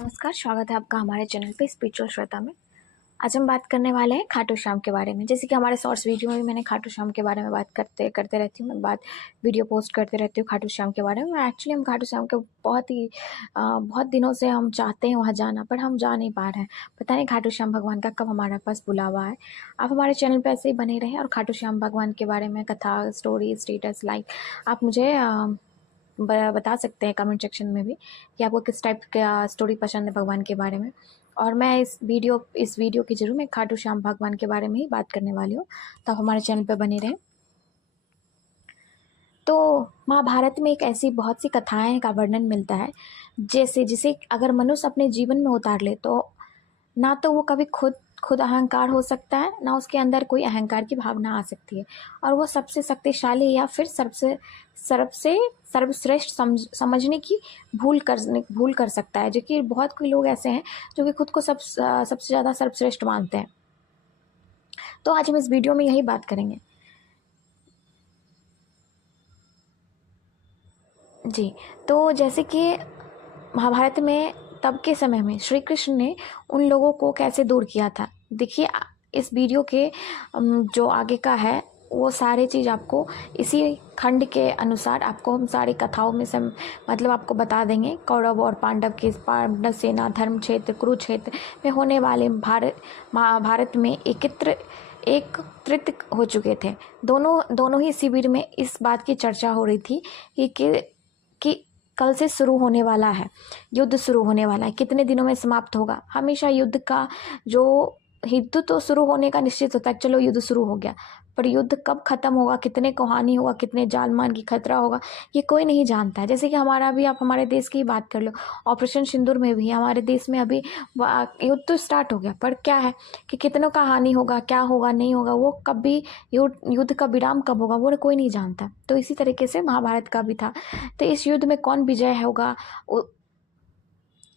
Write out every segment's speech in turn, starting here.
नमस्कार, स्वागत है आपका हमारे चैनल पे स्पिरिचुअल श्वेता में। आज हम बात करने वाले हैं खाटू श्याम के बारे में। जैसे कि हमारे शॉर्ट्स वीडियो में भी मैंने खाटू श्याम के बारे में बात करते रहती हूँ। मैं वीडियो पोस्ट करते रहती हूँ खाटू श्याम के बारे में। एक्चुअली हम खाटू श्याम के बहुत दिनों से हम चाहते हैं वहाँ जाना, पर हम जा नहीं पा रहे हैं। पता नहीं खाटू श्याम भगवान का कब हमारे पास बुलावा है। आप हमारे चैनल पर ऐसे ही बने रहें और खाटू श्याम भगवान के बारे में कथा, स्टोरी, स्टेटस, लाइक आप मुझे बता सकते हैं कमेंट सेक्शन में भी कि आपको किस टाइप का स्टोरी पसंद है भगवान के बारे में। और मैं इस वीडियो की जरूर मैं खाटू श्याम भगवान के बारे में ही बात करने वाली हूँ, तो आप हमारे चैनल पर बने रहें। तो महाभारत में एक ऐसी बहुत सी कथाएं का वर्णन मिलता है जिसे अगर मनुष्य अपने जीवन में उतार ले तो ना तो वो कभी खुद अहंकार हो सकता है, ना उसके अंदर कोई अहंकार की भावना आ सकती है, और वो सबसे शक्तिशाली या फिर सबसे सर्वश्रेष्ठ समझने की भूल कर सकता है। जो कि बहुत कोई लोग ऐसे हैं जो कि खुद को सबसे ज़्यादा सर्वश्रेष्ठ मानते हैं। तो आज हम इस वीडियो में यही बात करेंगे जी। तो जैसे कि महाभारत में तब के समय में श्री कृष्ण ने उन लोगों को कैसे दूर किया था। देखिए, इस वीडियो के जो आगे का है वो सारी चीज़ आपको इसी खंड के अनुसार आपको हम सारी कथाओं में मतलब आपको बता देंगे। कौरव और पांडव सेना धर्म क्षेत्र कुरुक्षेत्र में होने वाले महाभारत में एकत्रित हो चुके थे। दोनों ही शिविर में इस बात की चर्चा हो रही थी कि कल से शुरू होने वाला है, युद्ध शुरू होने वाला है, कितने दिनों में समाप्त होगा। हमेशा युद्ध तो शुरू होने का निश्चित होता है, चलो युद्ध शुरू हो गया, पर युद्ध कब खत्म होगा, कितने को हानि होगा, कितने जान मान की खतरा होगा, ये कोई नहीं जानता है। जैसे कि आप हमारे देश की बात कर लो, ऑपरेशन सिंदूर में भी हमारे देश में अभी युद्ध तो स्टार्ट हो गया, पर क्या है कि कितनों का हानि होगा, क्या होगा, नहीं होगा, वो कभी युद्ध का विराम कब होगा वो कोई नहीं जानता। तो इसी तरीके से महाभारत का भी था। तो इस युद्ध में कौन विजय होगा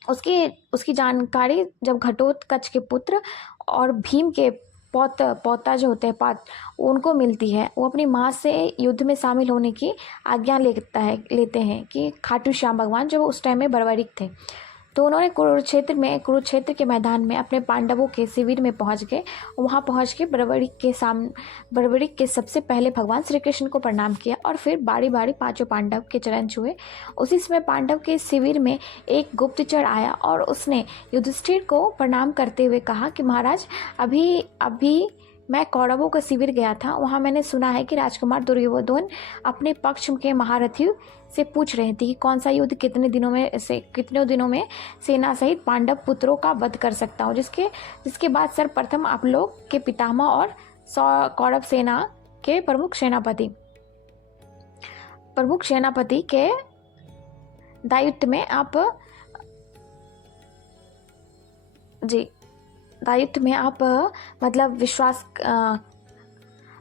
उसकी जानकारी जब घटोत्कच के पुत्र और भीम के पौता जो होते हैं पात, उनको मिलती है। वो अपनी माँ से युद्ध में शामिल होने की आज्ञा लेते हैं कि खाटू श्याम भगवान जो उस टाइम में बर्बरिक थे। तो उन्होंने कुरुक्षेत्र के मैदान में अपने पांडवों के शिविर में पहुंच गए। वहां पहुंच के बर्बरिक के सबसे पहले भगवान श्री कृष्ण को प्रणाम किया और फिर बारी बारी पांचों पांडव के चरण छुए। उसी समय पांडव के शिविर में एक गुप्तचर आया और उसने युधिष्ठिर को प्रणाम करते हुए कहा कि महाराज, अभी मैं कौरवों का शिविर गया था, वहां मैंने सुना है कि राजकुमार दुर्योधन अपने पक्ष के महारथियों से पूछ रहे थे कि कौन सा युद्ध कितने दिनों में सेना सहित पांडव पुत्रों का वध कर सकता हूँ, जिसके बाद सर्वप्रथम आप लोग के पितामह और कौरव सेना के प्रमुख सेनापति के दायित्व में आप मतलब विश्वास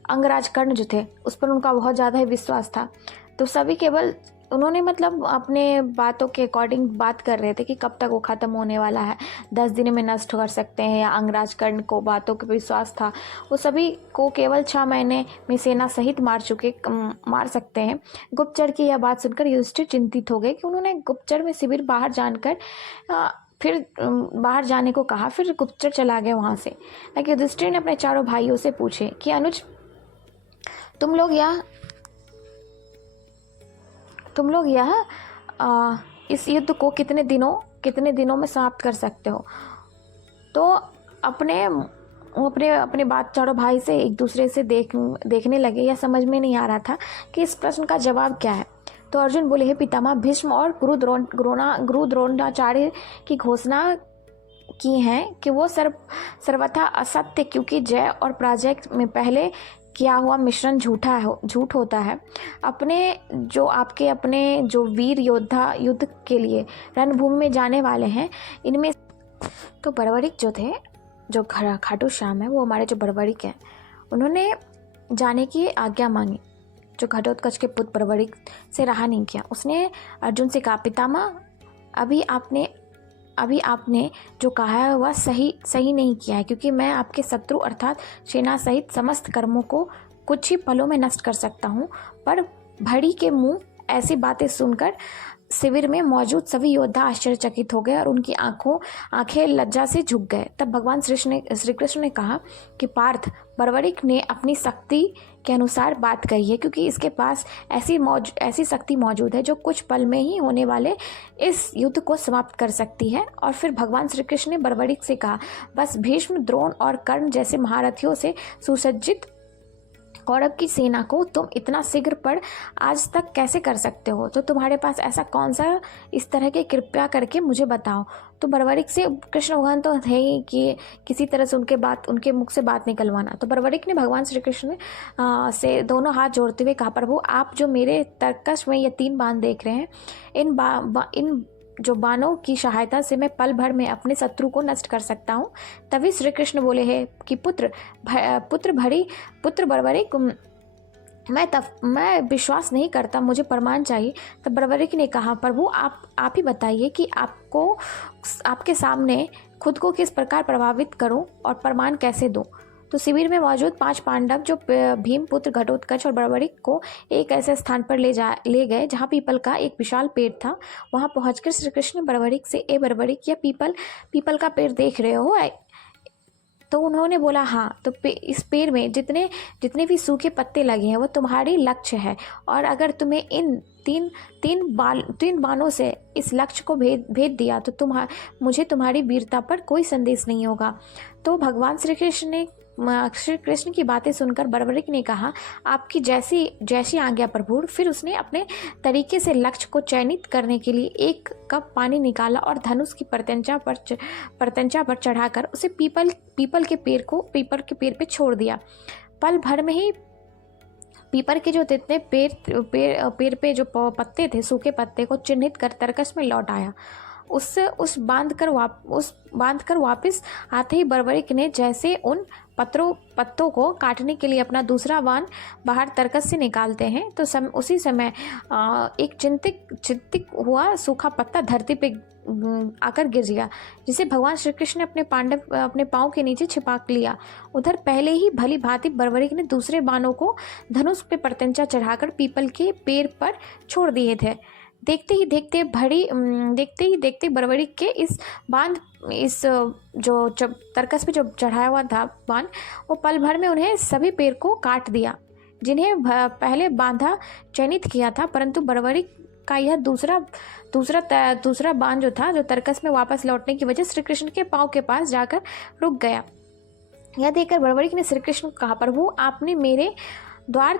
अंगराज कर्ण जो थे उस पर उनका बहुत ज़्यादा ही विश्वास था। तो सभी केवल उन्होंने मतलब अपने बातों के अकॉर्डिंग बात कर रहे थे कि कब तक वो ख़त्म होने वाला है, 10 दिन में नष्ट कर सकते हैं, या अंगराज कर्ण को बातों का विश्वास था। वो सभी को केवल 6 महीने में सेना सहित मार सकते हैं। गुप्तचर की यह बात सुनकर युधिष्ठिर चिंतित हो गए कि उन्होंने गुप्तचर में शिविर बाहर जाने को कहा। फिर गुप्तचर चला गया वहां से। युधिष्ठिर ने अपने चारों भाइयों से पूछे कि अनुज, तुम लोग इस युद्ध को कितने दिनों में समाप्त कर सकते हो। तो अपने बात चारों भाई से एक दूसरे से देखने लगे। या समझ में नहीं आ रहा था कि इस प्रश्न का जवाब क्या है। तो अर्जुन बोले, हे पितामह, भीष्म और गुरु द्रोणाचार्य की घोषणा की है कि वो सर्वथा असत्य, क्योंकि जय और पराजय में पहले किया हुआ मिश्रण झूठ होता है। अपने जो वीर योद्धा युद्ध के लिए रणभूमि में जाने वाले हैं, इनमें तो बर्बरिक जो थे, जो खाटू श्याम है, वो हमारे जो बर्बरिक हैं, उन्होंने जाने की आज्ञा मांगी। जो घटोत्कच के पुत्र बर्बरिक से रहा नहीं किया। उसने अर्जुन से कहा, पितामह, अभी आपने जो कहा है वह सही नहीं किया है, क्योंकि मैं आपके शत्रु अर्थात सेना सहित समस्त कर्मों को कुछ ही पलों में नष्ट कर सकता हूँ। पर भड़ी के मुंह ऐसी बातें सुनकर शिविर में मौजूद सभी योद्धा आश्चर्यचकित हो गए और उनकी आंखें लज्जा से झुक गए। तब भगवान श्री कृष्ण ने कहा कि पार्थ, बर्बरिक ने अपनी शक्ति के अनुसार बात कही है, क्योंकि इसके पास ऐसी शक्ति मौजूद है जो कुछ पल में ही होने वाले इस युद्ध को समाप्त कर सकती है। और फिर भगवान श्री कृष्ण ने बर्बरिक से कहा, बस भीष्म, द्रोण और कर्ण जैसे महारथियों से सुसज्जित कौरव की सेना को तुम इतना शीघ्र पर आज तक कैसे कर सकते हो? तो तुम्हारे पास ऐसा कौन सा इस तरह के, कृपया करके मुझे बताओ। तो बर्बरिक से कृष्ण भगवान तो थे ही कि किसी तरह से उनके मुख से बात निकलवाना। तो बर्बरिक ने भगवान श्री कृष्ण से दोनों हाथ जोड़ते हुए कहा, प्रभु, आप जो मेरे तरकश में ये 3 बाण देख रहे हैं, इन जो बाणों की सहायता से मैं पल भर में अपने शत्रु को नष्ट कर सकता हूँ। तभी श्री कृष्ण बोले हैं कि पुत्र बर्बरिक, मैं विश्वास नहीं करता, मुझे प्रमाण चाहिए। तब बर्बरिक ने कहा, प्रभु, आप ही बताइए कि आपके सामने खुद को किस प्रकार प्रभावित करूं और प्रमाण कैसे दूं। तो शिविर में मौजूद 5 पांडव जो भीम पुत्र घटोत्कच और बर्बरिक को एक ऐसे स्थान पर ले गए जहाँ पीपल का एक विशाल पेड़ था। वहाँ पहुंचकर श्री कृष्ण ने बर्बरिक से, ए बर्बरिक, यह पीपल का पेड़ देख रहे हो? तो उन्होंने बोला, हाँ। तो इस पेड़ में जितने भी सूखे पत्ते लगे हैं वो तुम्हारी लक्ष्य है, और अगर तुम्हें इन तीन बाणों से इस लक्ष्य को भेद दिया तो मुझे तुम्हारी वीरता पर कोई संदेश नहीं होगा। तो भगवान श्री कृष्ण की बातें सुनकर बर्बरिक ने कहा, आपकी जैसी आज्ञा प्रभु। फिर उसने अपने तरीके से लक्ष्य को चयनित करने के लिए 1 कप पानी निकाला और धनुष की प्रत्यंचा पर चढ़ाकर उसे पीपल के पेड़ पे छोड़ दिया। पल भर में ही पीपल के जो जितने पेड़ पे जो पत्ते थे, सूखे पत्ते को चिन्हित कर तरकश में लौट आया। उस बांध कर वापस आते ही बर्बरिक ने जैसे उन पत्तों को काटने के लिए अपना दूसरा बाण बाहर तरकश से निकालते हैं, तो उसी समय एक चिंतित हुआ सूखा पत्ता धरती पे आकर गिर गया, जिसे भगवान श्री कृष्ण ने अपने पाँव के नीचे छिपा लिया। उधर पहले ही भली भांति बर्बरिक ने दूसरे बाणों को धनुष पे प्रत्यंचा चढ़ाकर पीपल के पेड़ पर छोड़ दिए थे। देखते ही देखते बर्बरिक के इस जो तरकस पे जो चढ़ाया हुआ था बाण, वो पल भर में उन्हें सभी पेड़ को काट दिया जिन्हें पहले बांधा चयनित किया था। परंतु बर्बरिक का यह दूसरा बाण जो था, जो तरकस में वापस लौटने की वजह श्री कृष्ण के पाँव के पास जाकर रुक गया। यह देखकर बर्बरिक ने श्री कृष्ण को कहा, प्रभु, आपने मेरे द्वार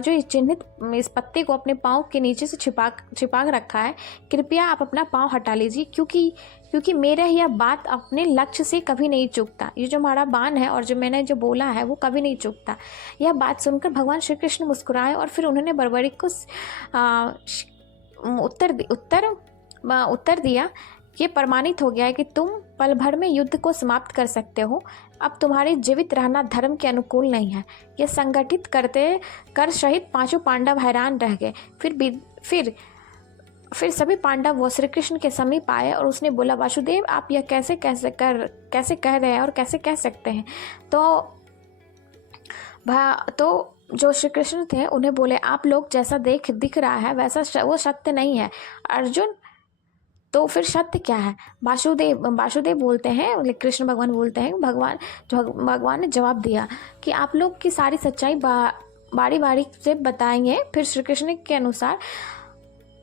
जो इस चिन्हित इस पत्ते को अपने पाँव के नीचे से छिपा रखा है, कृपया आप अपना पाँव हटा लीजिए, क्योंकि मेरा यह बात अपने लक्ष्य से कभी नहीं चूकता। ये जो हमारा बाण है और जो मैंने जो बोला है वो कभी नहीं चूकता। यह बात सुनकर भगवान श्री कृष्ण मुस्कुराए और फिर उन्होंने बर्बरिक को उत्तर दिया, ये प्रमाणित हो गया है कि तुम पल भर में युद्ध को समाप्त कर सकते हो। अब तुम्हारे जीवित रहना धर्म के अनुकूल नहीं है। यह संगठित कर शहीद 5 पांडव हैरान रह गए। फिर सभी पांडव वो श्री कृष्ण के समीप आए और उसने बोला, वासुदेव, आप यह कैसे कह रहे हैं और कैसे कह सकते हैं? तो जो श्री कृष्ण थे उन्हें बोले, आप लोग जैसा दिख रहा है वैसा वो सत्य नहीं है। अर्जुन, तो फिर सत्य क्या है? वासुदेव बोलते हैं, कृष्ण भगवान बोलते हैं, भगवान ने जवाब दिया कि आप लोग की सारी सच्चाई बारी बारी से बताएंगे। फिर श्री कृष्ण के अनुसार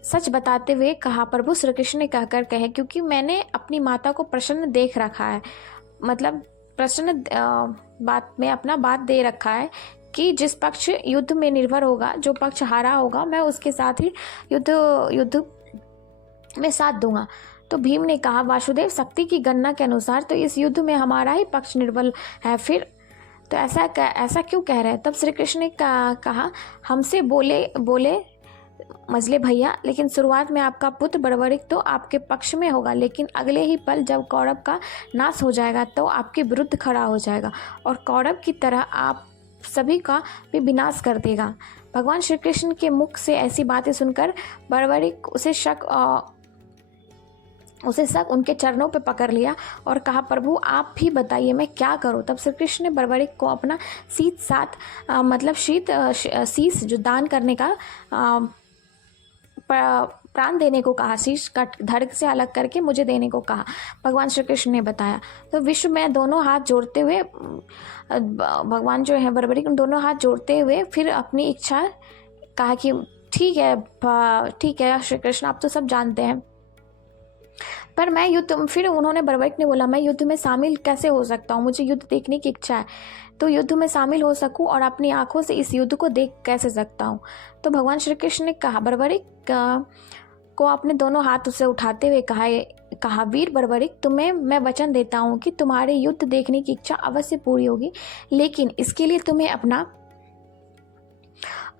सच बताते हुए कहा, प्रभु श्री कृष्ण ने कहकर कहे, क्योंकि मैंने अपनी माता को प्रसन्न देख रखा है, मतलब प्रसन्न बात में अपना बात दे रखा है कि जिस पक्ष युद्ध में निर्भर होगा, जो पक्ष हारा होगा, मैं उसके साथ ही युद्ध में साथ दूंगा। तो भीम ने कहा, वासुदेव, शक्ति की गणना के अनुसार तो इस युद्ध में हमारा ही पक्ष निर्बल है, फिर तो ऐसा क्यों कह रहे हैं? तब श्री कृष्ण ने कहा, हमसे बोले मजले भैया, लेकिन शुरुआत में आपका पुत्र बर्बरिक तो आपके पक्ष में होगा, लेकिन अगले ही पल जब कौरव का नाश हो जाएगा तो आपके विरुद्ध खड़ा हो जाएगा और कौरव की तरह आप सभी का भी विनाश कर देगा। भगवान श्री कृष्ण के मुख से ऐसी बातें सुनकर बर्बरिक उसे शक उनके चरणों पे पकड़ लिया और कहा, प्रभु, आप भी बताइए मैं क्या करूं? तब श्री कृष्ण ने बर्बरिक को अपना शीश जो दान करने का प्राण देने को कहा, शीश कट धड़ से अलग करके मुझे देने को कहा, भगवान श्री कृष्ण ने बताया। तो विश्व में दोनों हाथ जोड़ते हुए भगवान जो है बर्बरीक दोनों हाथ जोड़ते हुए फिर अपनी इच्छा कहा कि ठीक है श्री कृष्ण, आप तो सब जानते हैं, पर मैं युद्ध, फिर उन्होंने बर्बरीक ने बोला मैं युद्ध में शामिल कैसे हो सकता हूँ, मुझे युद्ध देखने की इच्छा है, तो युद्ध में शामिल हो सकूं और अपनी आंखों से इस युद्ध को देख कैसे सकता हूँ। तो भगवान श्री कृष्ण ने कहा बर्बरीक को अपने दोनों हाथ उसे उठाते हुए कहा वीर बर्बरीक, तुम्हें मैं वचन देता हूँ कि तुम्हारे युद्ध देखने की इच्छा अवश्य पूरी होगी, लेकिन इसके लिए तुम्हें अपना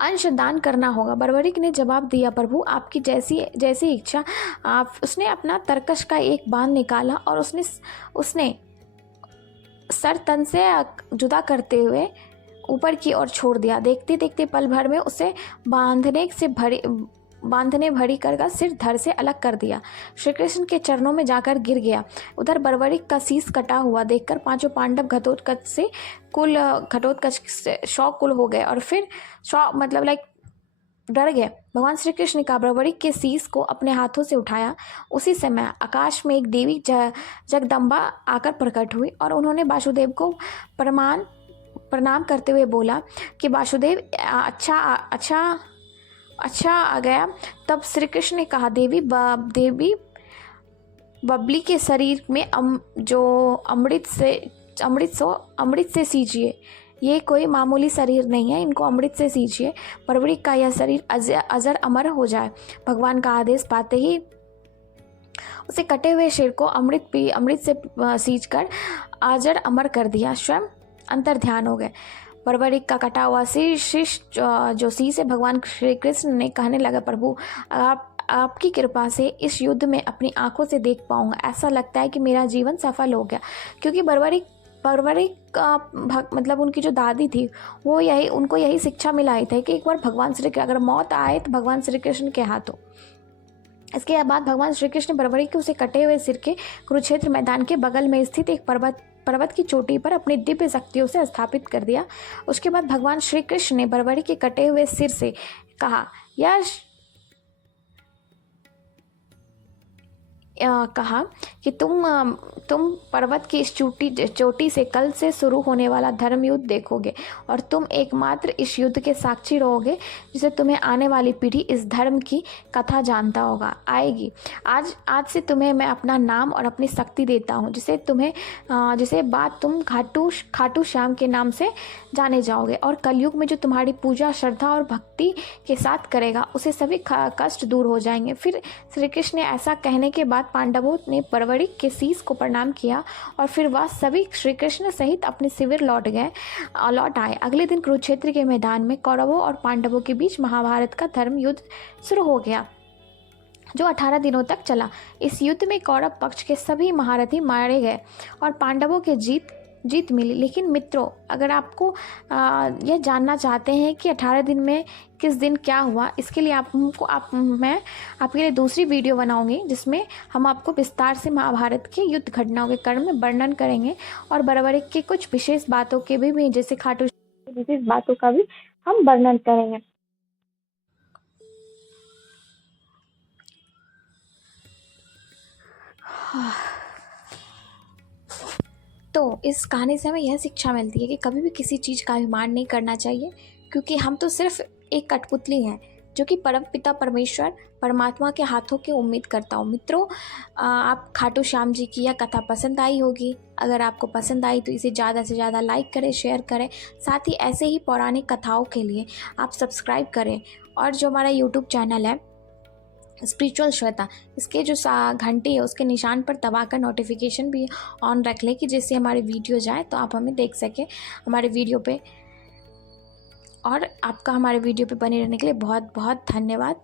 अंश दान करना होगा। बर्बरीक ने जवाब दिया प्रभु आपकी जैसी इच्छा। उसने अपना तरकश का एक बांध निकाला और उसने सर तन से जुदा करते हुए ऊपर की ओर छोड़ दिया। देखते देखते पल भर में उसे बांधने भरी कर सिर धड़ से अलग कर दिया। श्री कृष्ण के चरणों में जाकर गिर गया। उधर बर्बरीक का शीश कटा हुआ देखकर पांचों पांडव घटोत्कच से शौकुल हो गए और फिर डर गए। भगवान श्री कृष्ण ने कहा बर्बरीक के शीश को अपने हाथों से उठाया। उसी समय आकाश में एक देवी जगदम्बा आकर प्रकट हुई और उन्होंने वासुदेव को प्रणाम करते हुए बोला कि वासुदेव अच्छा आ गया। तब श्री कृष्ण ने कहा देवी बबली के शरीर में जो अमृत से सींचिए, ये कोई मामूली शरीर नहीं है, इनको अमृत से सींचिए, बर्बरीक का यह शरीर अजर अमर हो जाए। भगवान का आदेश पाते ही उसे कटे हुए शेर को अमृत से सींचकर अजर अमर कर दिया। स्वयं अंतर ध्यान हो गए। बर्बरीक का कटा हुआ शीश जो शीश है भगवान श्री कृष्ण ने कहने लगा प्रभु आपकी कृपा से इस युद्ध में अपनी आंखों से देख पाऊंगा। ऐसा लगता है कि मेरा जीवन सफल हो गया, क्योंकि बर्बरीक मतलब उनकी जो दादी थी उनको यही शिक्षा मिलाई थी कि एक बार भगवान श्री अगर मौत आए तो भगवान श्री कृष्ण के हाथों। इसके बाद भगवान श्री कृष्ण ने बर्बरीक के उसे कटे हुए सिर के कुरुक्षेत्र मैदान के बगल में स्थित एक पर्वत की चोटी पर अपनी दिव्य शक्तियों से स्थापित कर दिया। उसके बाद भगवान श्री कृष्ण ने बर्बरीक के कटे हुए सिर से कहा कि तुम पर्वत की इस चोटी से कल से शुरू होने वाला धर्म युद्ध देखोगे और तुम एकमात्र इस युद्ध के साक्षी रहोगे जिसे तुम्हें आने वाली पीढ़ी इस धर्म की कथा जानता होगा आएगी। आज से तुम्हें मैं अपना नाम और अपनी शक्ति देता हूँ, जिसे बाद तुम खाटू श्याम के नाम से जाने जाओगे, और कलयुग में जो तुम्हारी पूजा श्रद्धा और भक्ति के साथ करेगा उसे सभी कष्ट दूर हो जाएंगे। फिर श्री कृष्ण ने ऐसा कहने के बाद पांडवों ने बर्बरीक के शीश को प्रणाम किया और फिर वह सभी श्री कृष्ण सहित अपने शिविर लौट आए। अगले दिन कुरुक्षेत्र के मैदान में कौरवों और पांडवों के बीच महाभारत का धर्म युद्ध शुरू हो गया, जो 18 दिनों तक चला। इस युद्ध में कौरव पक्ष के सभी महारथी मारे गए और पांडवों के जीत मिली। लेकिन मित्रों, अगर आपको यह जानना चाहते हैं कि 18 दिन में किस दिन क्या हुआ, इसके लिए मैं आपके लिए दूसरी वीडियो बनाऊंगी जिसमें हम आपको विस्तार से महाभारत के युद्ध घटनाओं के क्रम में वर्णन करेंगे और बर्बरीक के कुछ विशेष बातों के भी जैसे खाटू विशेष बातों का भी हम वर्णन करेंगे। तो इस कहानी से हमें यह शिक्षा मिलती है कि कभी भी किसी चीज़ का अभिमान नहीं करना चाहिए, क्योंकि हम तो सिर्फ एक कठपुतली हैं जो कि परम पिता परमेश्वर परमात्मा के हाथों की उम्मीद करता हूँ। मित्रों, आप खाटू श्याम जी की यह कथा पसंद आई होगी। अगर आपको पसंद आई तो इसे ज़्यादा से ज़्यादा लाइक करें, शेयर करें। साथ ही ऐसे ही पौराणिक कथाओं के लिए आप सब्सक्राइब करें, और जो हमारा यूट्यूब चैनल है स्पिरिचुअल श्वेता, इसके जो घंटी है उसके निशान पर दबाकर नोटिफिकेशन भी ऑन रख लें कि जिससे हमारी वीडियो जाए तो आप हमें देख सकें हमारे वीडियो पे। और आपका हमारे वीडियो पे बने रहने के लिए बहुत बहुत धन्यवाद।